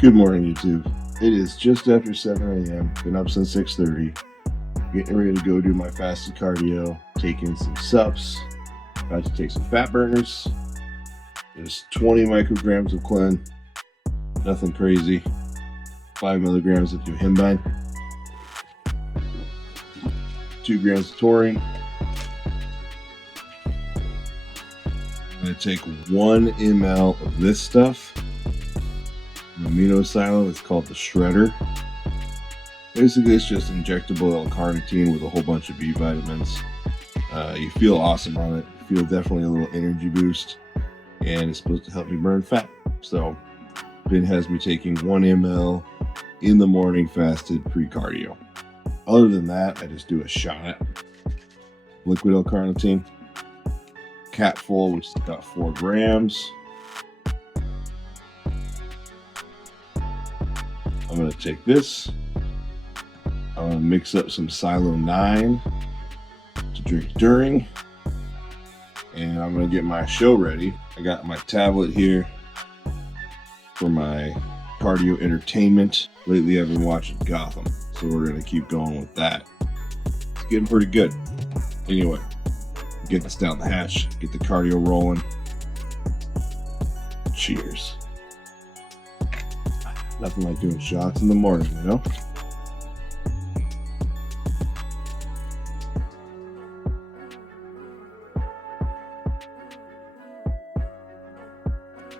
Good morning, YouTube. It is just after 7 a.m. Been up since 6:30. Getting ready to go do my fasted cardio. Taking some Supps. About to take some fat burners. There's 20 micrograms of Clen. Nothing crazy. 5 milligrams of yohimbine. 2 grams of taurine. I'm going to take 1 ml of this stuff. An amino silo. It's called the Shredder. Basically, it's just injectable L-carnitine with a whole bunch of B vitamins. You feel awesome on it. You feel definitely a little energy boost, and it's supposed to help me burn fat. So, Ben has me taking 1 ml in the morning fasted pre-cardio. Other than that, I just do a shot. Liquid L-carnitine. Cap full, which is about 4 grams. I'm going to take this. I'm going to mix up some Silo 9 to drink during. And I'm going to get my show ready. I got my tablet here for my cardio entertainment. Lately I've been watching Gotham, so we're going to keep going with that. It's getting pretty good. Anyway, get this down the hatch, get the cardio rolling. Cheers. Nothing like doing shots in the morning, you know?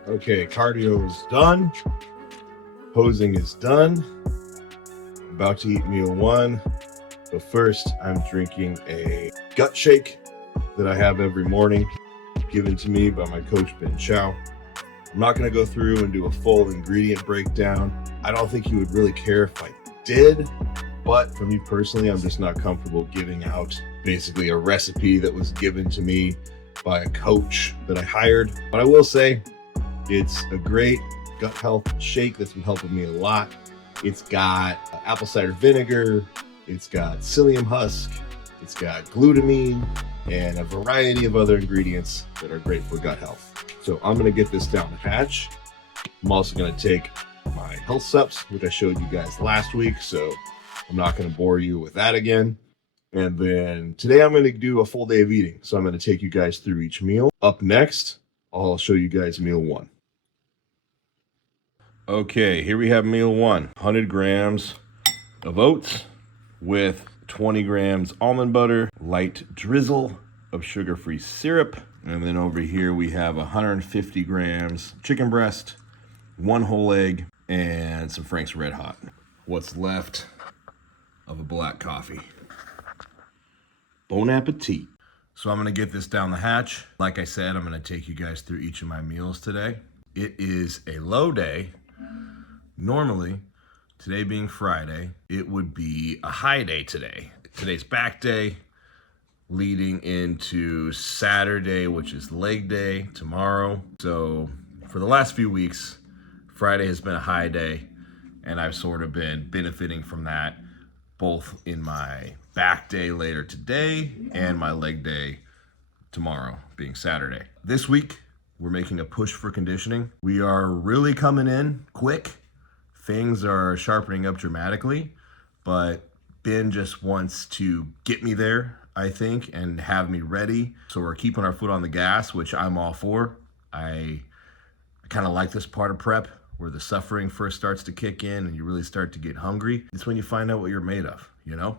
Okay, cardio is done. Posing is done. About to eat meal 1. But first, I'm drinking a gut shake that I have every morning, given to me by my coach, Ben Chow. I'm not going to go through and do a full ingredient breakdown. I don't think he would really care if I did, but for me personally, I'm just not comfortable giving out basically a recipe that was given to me by a coach that I hired. But I will say, it's a great gut health shake that's been helping me a lot. It's got apple cider vinegar, it's got psyllium husk, it's got glutamine, and a variety of other ingredients that are great for gut health. So I'm going to get this down the hatch. I'm also going to take my health Supps, which I showed you guys last week, so I'm not going to bore you with that again. And then today I'm going to do a full day of eating, so I'm going to take you guys through each meal. Up next, I'll show you guys meal 1. Okay, here we have meal 1. 100 grams of oats with 20 grams almond butter, light drizzle of sugar-free syrup. And then over here we have 150 grams chicken breast, 1 whole egg, and some Frank's Red Hot. What's left of a black coffee. Bon appetit. So I'm gonna get this down the hatch. Like I said, I'm gonna take you guys through each of my meals today. It is a low day. Normally, today being Friday, it would be a high day today. Today's back day, leading into Saturday, which is leg day tomorrow. So for the last few weeks, Friday has been a high day, and I've sort of been benefiting from that, both in my back day later today and my leg day tomorrow, being Saturday. This week, we're making a push for conditioning. We are really coming in quick. Things are sharpening up dramatically, but Ben just wants to get me there, I think, and have me ready. So we're keeping our foot on the gas, which I'm all for. I kind of like this part of prep where the suffering first starts to kick in and you really start to get hungry. It's when you find out what you're made of, you know?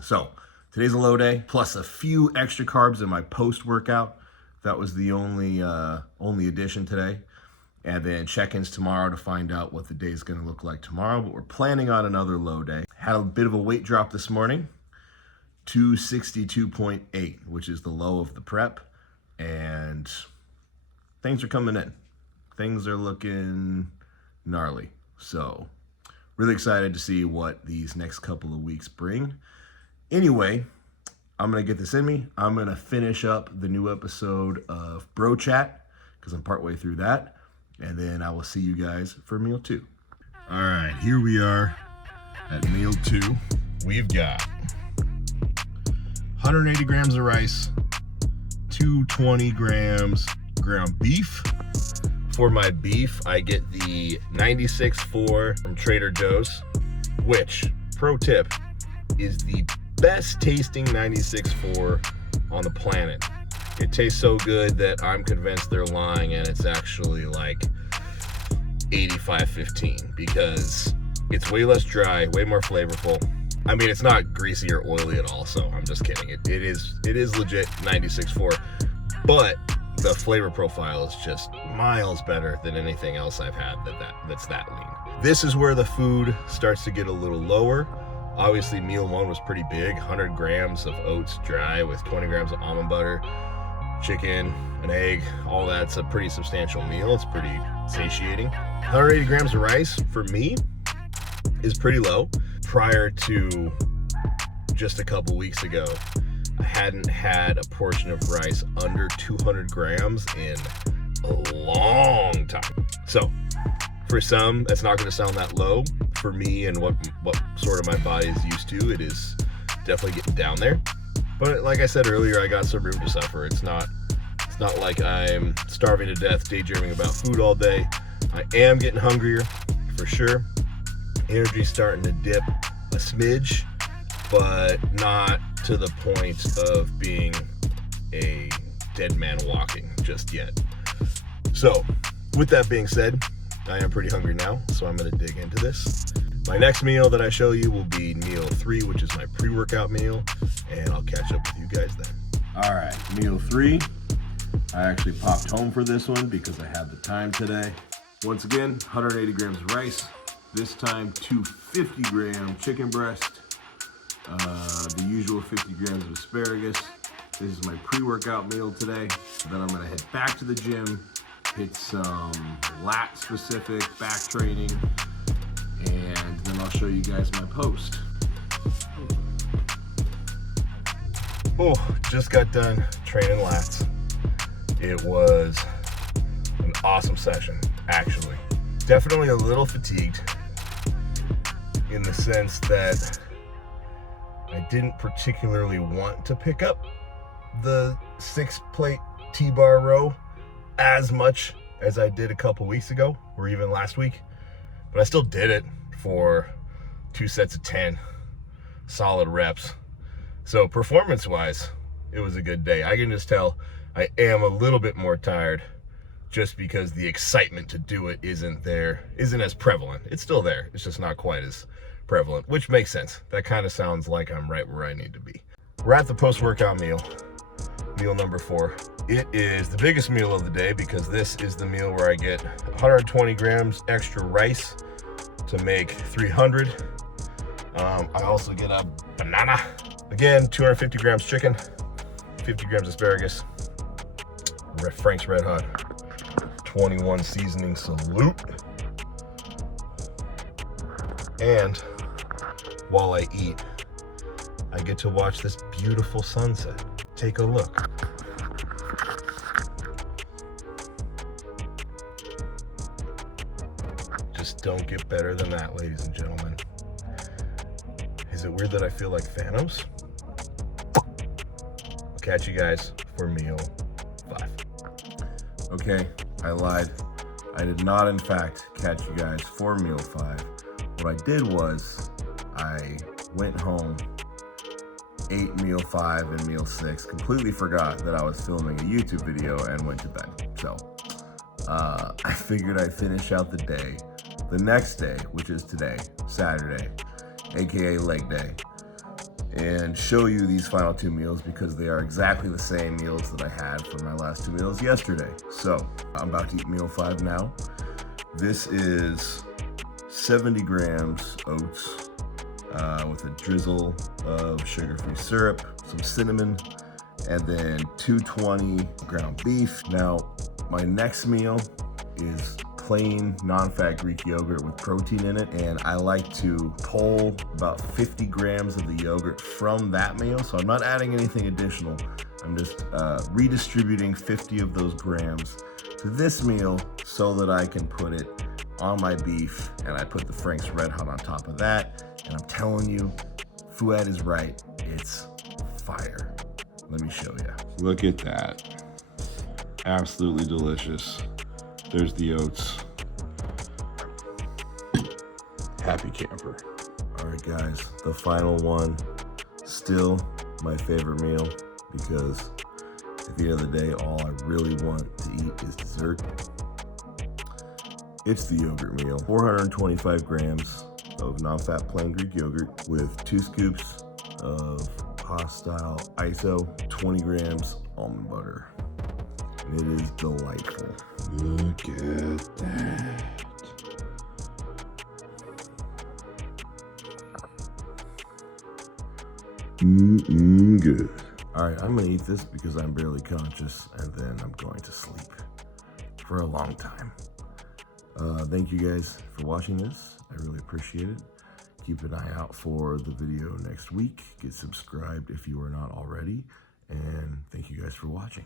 So today's a low day, plus a few extra carbs in my post-workout. That was the only addition today. And then check-ins tomorrow to find out what the day's gonna look like tomorrow. But we're planning on another low day. Had a bit of a weight drop this morning. 262.8, which is the low of the prep, and things are coming in. Things are looking gnarly. So really excited to see what these next couple of weeks bring. Anyway, I'm gonna get this in me. I'm gonna finish up the new episode of Bro Chat because I'm partway through that, and then I will see you guys for meal 2. All right, here we are at meal 2. We've got 180 grams of rice, 220 grams ground beef, For my beef, I get the 96.4 from Trader Joe's, which, pro tip, is the best tasting 96.4 on the planet. It tastes so good that I'm convinced they're lying, and it's actually like 85.15 because it's way less dry, way more flavorful. I mean, it's not greasy or oily at all, so I'm just kidding. It is legit 96.4, but the flavor profile is just miles better than anything else I've had that's that lean. This is where the food starts to get a little lower. Obviously, meal one was pretty big, 100 grams of oats dry with 20 grams of almond butter, chicken, an egg, all that's a pretty substantial meal. It's pretty satiating. 180 grams of rice for me is pretty low. Prior to just a couple weeks ago, I hadn't had a portion of rice under 200 grams in a long time. So for some, that's not going to sound that low. For me and what sort of my body is used to, it is definitely getting down there. But like I said earlier, I got some room to suffer. It's not like I'm starving to death, daydreaming about food all day. I am getting hungrier for sure. Energy's starting to dip a smidge, but not to the point of being a dead man walking just yet. So with that being said, I am pretty hungry now, so I'm going to dig into this. My next meal that I show you will be meal 3, which is my pre-workout meal, and I'll catch up with you guys then. All right, meal 3. I actually popped home for this one because I had the time today. Once again, 180 grams of rice. This time, 250-gram chicken breast. The usual 50 grams of asparagus. This is my pre-workout meal today. Then I'm going to head back to the gym, hit some lat-specific back training, and then I'll show you guys my post. Oh, just got done training lats. It was an awesome session, actually. Definitely a little fatigued in the sense that I didn't particularly want to pick up the 6-plate T-bar row as much as I did a couple weeks ago or even last week, but I still did it for 2 sets of 10 solid reps. So performance-wise, it was a good day. I can just tell I am a little bit more tired just because the excitement to do it isn't as prevalent. It's still there. It's just not quite as prevalent, which makes sense. That kind of sounds like I'm right where I need to be. We're at the post-workout meal number 4. It is the biggest meal of the day because this is the meal where I get 120 grams extra rice to make 300. I also get a banana. Again, 250 grams chicken, 50 grams asparagus, Frank's Red Hot 21 seasoning salute. And while I eat, I get to watch this beautiful sunset. Take a look. Just don't get better than that, ladies and gentlemen. Is it weird that I feel like Thanos? I'll catch you guys for meal 5. Okay, I lied. I did not, in fact, catch you guys for meal 5. What I did was I went home, ate meal 5 and meal 6, completely forgot that I was filming a YouTube video and went to bed. So I figured I'd finish out the day the next day, which is today, Saturday, aka leg day, and show you these final 2 meals because they are exactly the same meals that I had for my last 2 meals yesterday. So I'm about to eat meal 5 now. This is 70 grams oats with a drizzle of sugar-free syrup, some cinnamon, and then 220 ground beef. Now, my next meal is plain non-fat Greek yogurt with protein in it, and I like to pull about 50 grams of the yogurt from that meal, so I'm not adding anything additional. I'm just redistributing 50 of those grams to this meal so that I can put it on my beef, and I put the Frank's Red Hot on top of that, and I'm telling you, Fouad is right, it's fire. Let me show you. Look at that. Absolutely delicious. There's the oats. Happy camper. All right, guys, the final one. Still my favorite meal because at the end of the day, all I really want to eat is dessert. It's the yogurt meal. 425 grams of non-fat plain Greek yogurt with 2 scoops of Haas-style ISO, 20 grams almond butter. And it is delightful. Look at that. Good. All right, I'm gonna eat this because I'm barely conscious, and then I'm going to sleep for a long time. Thank you guys for watching this. I really appreciate it. Keep an eye out for the video next week. Get subscribed if you are not already. And thank you guys for watching.